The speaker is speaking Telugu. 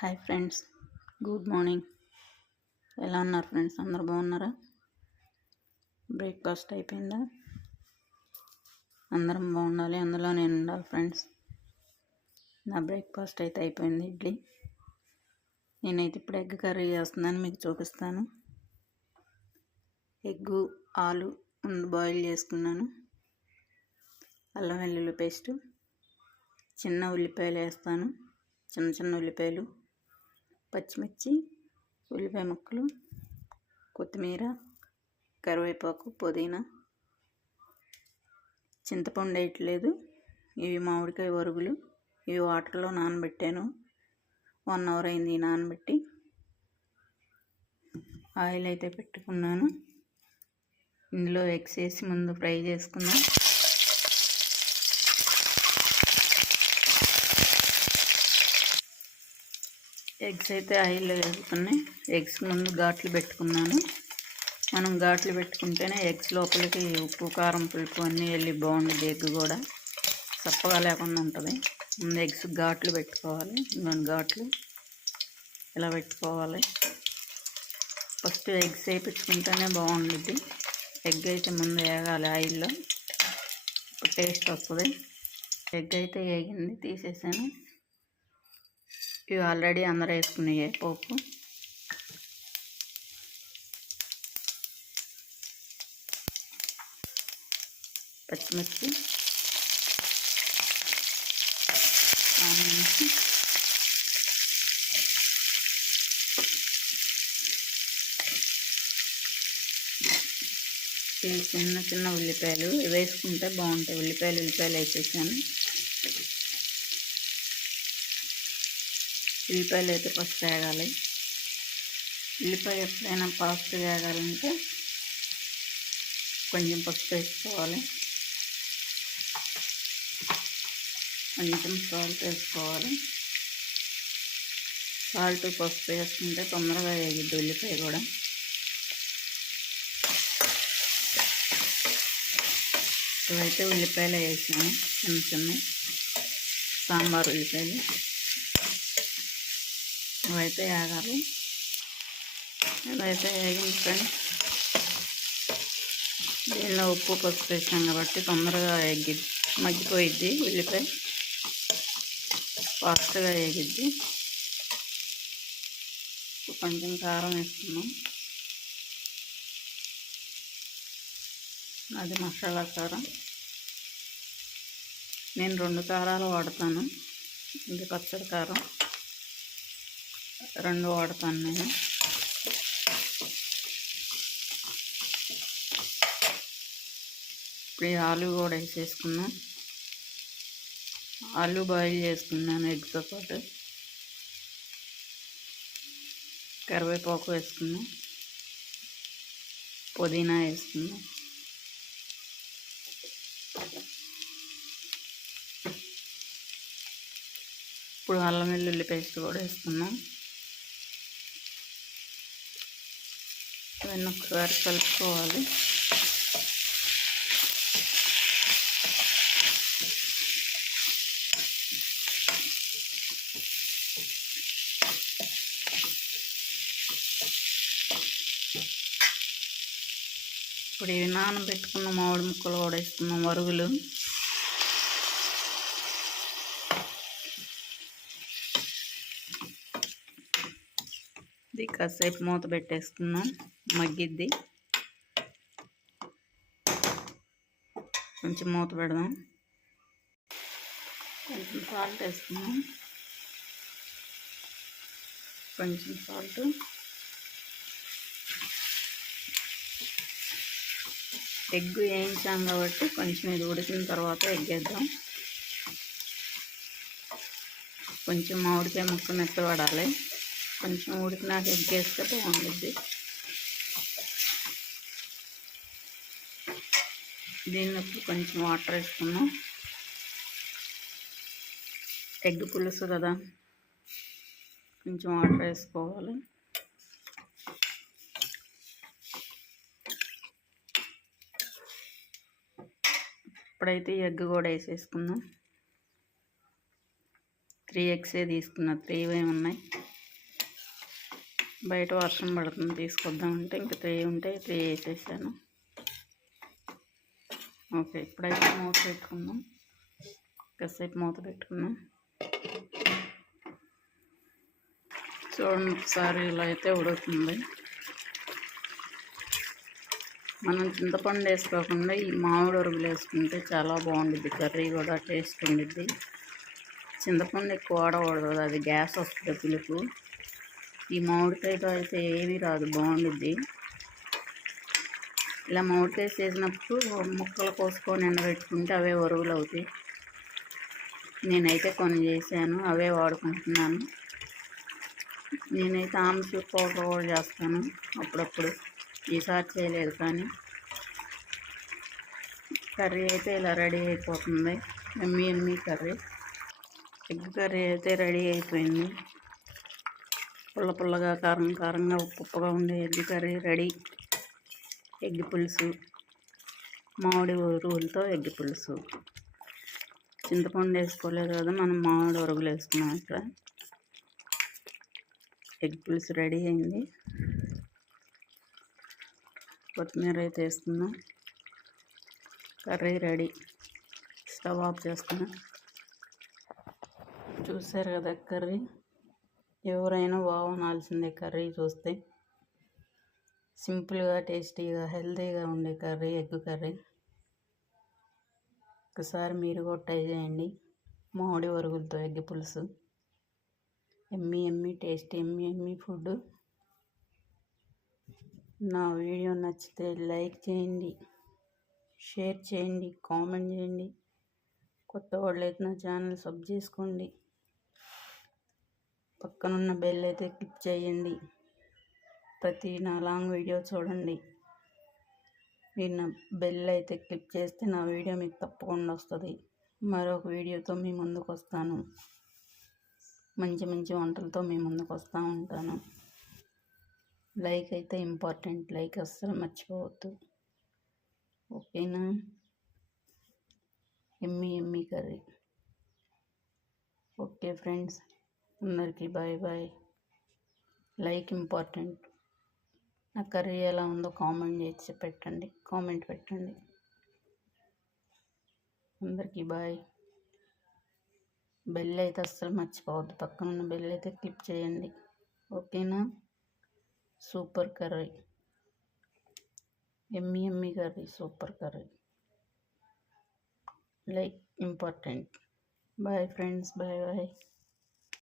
Hi friends good morning. ఎలా ఉన్నారు ఫ్రెండ్స్? అందరు బాగున్నారా? బ్రేక్ఫాస్ట్ అయిపోయిందా? అందరం బాగుండాలి అందులో నేను ఉండాలి ఫ్రెండ్స్. నా బ్రేక్ఫాస్ట్ అయితే అయిపోయింది ఇడ్లీ. నేనైతే ఇప్పుడు ఎగ్ కర్రీ చేస్తున్నాను మీకు చూపిస్తాను. ఎగ్గు ఆలు ముందు బాయిల్ చేసుకున్నాను. అల్లం వెల్లుల్లి పేస్టు చిన్న ఉల్లిపాయలు వేస్తాను చిన్న చిన్న ఉల్లిపాయలు. పచ్చిమిర్చి ఉల్లిపాయ ముక్కలు కొత్తిమీర కరివేపాకు పుదీనా చింతపండు వేయట్లేదు. ఇవి మామిడికాయ వరుగులు. ఇవి వాటర్లో నానబెట్టాను. వన్ అవర్ అయింది నానబెట్టి. ఆయిల్ అయితే పెట్టుకున్నాను. ఇందులో ఎగ్స్ వేసి ముందు ఫ్రై చేసుకున్నాను ఎగ్స్ అయితే ఆయిల్లో వేసుకున్నాయి ఎగ్స్ ముందు ఘాట్లు పెట్టుకున్నాను. మనం ఘాట్లు పెట్టుకుంటేనే ఎగ్స్ లోపలికి ఉప్పు కారం పులుపు అన్నీ వెళ్ళి బాగుంటుంది ఎగ్ కూడా. చప్పగా లేకుండా ఉంటుంది. ముందు ఎగ్స్ ఘాట్లు పెట్టుకోవాలి. ఇంకొన్ని ఘాట్లు ఇలా పెట్టుకోవాలి. ఫస్ట్ ఎగ్స్ వేయించుకుంటేనే బాగుంటుంది ఎగ్ అయితే ముందు వేగాలి ఆయిల్లో. టేస్ట్ వస్తుంది. ఎగ్ అయితే వేగింది. తీసేసాను. ఇవి ఆల్రెడీ అందరూ వేసుకున్నాయి పోపు. పచ్చిమిర్చి. ఆనియన్స్. ఇవి చిన్న చిన్న ఉల్లిపాయలు ఇవి వేసుకుంటే బాగుంటాయి. ఉల్లిపాయలు ఉల్లిపాయలు వేసేసాను. ఉల్లిపాయలు అయితే ఫస్ట్ వేగాలి ఉల్లిపాయ ఎప్పుడైనా ఫాస్ట్ వేగాలంటే కొంచెం పసుపు వేసుకోవాలి. కొంచెం సాల్ట్ వేసుకోవాలి. సాల్ట్ పసుపు వేసుకుంటే తొందరగా వేగిద్ది ఉల్లిపాయ కూడా. ఇవైతే ఉల్లిపాయలు వేసాను. చిన్న చిన్న సాంబార్ ఉల్లిపాయలు. ఇవైతే వేగాలి ఇవైతే వేగింది ఫ్రెండ్స్. దీనిలో ఉప్పు పసుపు వేసాం కాబట్టి తొందరగా ఎగ్గి మగ్గిపోయిద్ది ఉల్లిపాయ. ఫాస్ట్గా వేగిద్ది. కొంచెం కారం వేస్తున్నాం అది మసాలా కారం. నేను రెండు కారాలు వాడతాను. ఇది పచ్చడి కారం. రెండు వాడతాను నేను ఇప్పుడు ఆలు కూడా వేసేసుకున్నాం ఆలు బాయిల్ చేసుకున్నాను ఎగ్తో పాటు. కరివేపాకు వేసుకున్నాం పుదీనా వేసుకున్నాం ఇప్పుడు అల్లం వెల్లుల్లి పేస్ట్ కూడా వేసుకున్నాం ఇవన్నీ ఒకసారి కలుపుకోవాలి. ఇప్పుడు ఇవి నానబెట్టుకున్న మామిడి ముక్కలు కూడా వేసుకున్నాం వరుగులు. ఇది కాసేపు మూత పెట్టేసుకున్నాం మగ్గిద్ది. కొంచెం మూత పెడదాం. కొంచెం సాల్ట్ వేసుకుందాం. కొంచెం సాల్ట్. ఎగ్ వేయించాం కాబట్టి కొంచెం ఇది ఉడికిన తర్వాత ఎగ్గేద్దాం. కొంచెం మామిడికాయ ముక్క మెత్తపడాలి కొంచెం ఉడికినాక ఎగ్ వేస్తే బాగుంటుంది దీనిలో కొంచెం వాటర్ వేసుకున్నాం ఎగ్ పులుసు కదా. కొంచెం వాటర్ వేసుకోవాలి. ఇప్పుడైతే ఎగ్ కూడా వేసేసుకుందాం. త్రీ ఎగ్సే తీసుకున్నా త్రీ ఉన్నాయి. బయట వర్షం పడుతుంది తీసుకొద్దామంటే ఇంక త్రీ ఉంటే త్రీ వేసేసాను. ఓకే ఇప్పుడైతే మూత పెట్టుకుందాం. కాసేపు మూత పెట్టుకుందాం. చూడండి ఒకసారి ఇలా అయితే ఉడుకుతుంది. మనం చింతపండు వేసుకోకుండా ఈ మామిడి ఉరుగులు వేసుకుంటే చాలా బాగుంటుంది కర్రీ కూడా టేస్ట్ ఉండిద్ది. చింతపండు ఎక్కువ వాడకూడదు అది గ్యాస్ వస్తుంది పిలుపు. ఈ మామిడికాయతో అయితే ఏమీ రాదు బాగుండిద్ది. ఇలా మామిడికాయ చేసినప్పుడు ముక్కలు కోసుకొని ఎండబెట్టుకుంటే అవే ఒరుగులు అవుతాయి. నేనైతే కొన్ని చేశాను అవే వాడుకుంటున్నాను. నేనైతే ఆమ్చూర్ పౌడర్ కూడా చేస్తాను అప్పుడప్పుడు. ఈసారి చేయలేదు కానీ. కర్రీ అయితే ఇలా రెడీ అయిపోతుంది yummy yummy curry. Egg curry అయితే రెడీ అయిపోయింది. పుల్ల పుల్లగా కారం కారంగా ఉప్పు ఉప్పుగా ఉండే ఎగ్ కర్రీ రెడీ. ఎగ్ పులుసు. మామిడి ఉరుగులతో ఎగ్ పులుసు. చింతపండు వేసుకోలేదు కదా మనం మామిడి ఉరుగులు వేసుకున్నాం ఇక్కడ. ఎగ్ పులుసు రెడీ అయింది. కొత్తిమీర అయితే వేస్తున్నాం కర్రీ రెడీ. స్టవ్ ఆఫ్ చేస్తున్నాం. చూసారు కదా కర్రీ? ఎవరైనా బాగునాల్సిందే కర్రీ చూస్తే. సింపుల్గా టేస్టీగా హెల్తీగా ఉండే కర్రీ ఎగ్ కర్రీ. ఒకసారి మీరు కూడా ట్రై చేయండి. మామిడి వరుగులతో ఎగ్ పులుసు. Yummy yummy taste yummy yummy food నా వీడియో నచ్చితే లైక్ చేయండి షేర్ చేయండి కామెంట్ చేయండి. కొత్త వాళ్ళు అయితే నా ఛానల్ సబ్ చేసుకోండి. పక్కనున్న బెల్ అయితే క్లిక్ చేయండి. ప్రతి నా లాంగ్ వీడియో చూడండి. మీరు నా బెల్ అయితే క్లిక్ చేస్తే నా వీడియో మీకు తప్పకుండా వస్తుంది. మరొక వీడియోతో మీ ముందుకు వస్తాను మంచి మంచి వంటలతో మీ ముందుకు వస్తూ ఉంటాను. లైక్ అయితే ఇంపార్టెంట్. లైక్ అస్సలు మర్చిపోవద్దు. ఓకేనా? Yummy yummy curry. Okay friends అందరికీ బాయ్ బాయ్. Like important. నా కర్రీ ఎలా ఉందో కామెంట్ చేసి పెట్టండి. కామెంట్ పెట్టండి. అందరికీ బాయ్ బెల్ అయితే అస్సలు మర్చిపోవద్దు. పక్కన ఉన్న బెల్ అయితే క్లిక్ చేయండి. ఓకేనా super curry yummy yummy curry super curry like important bye friends bye bye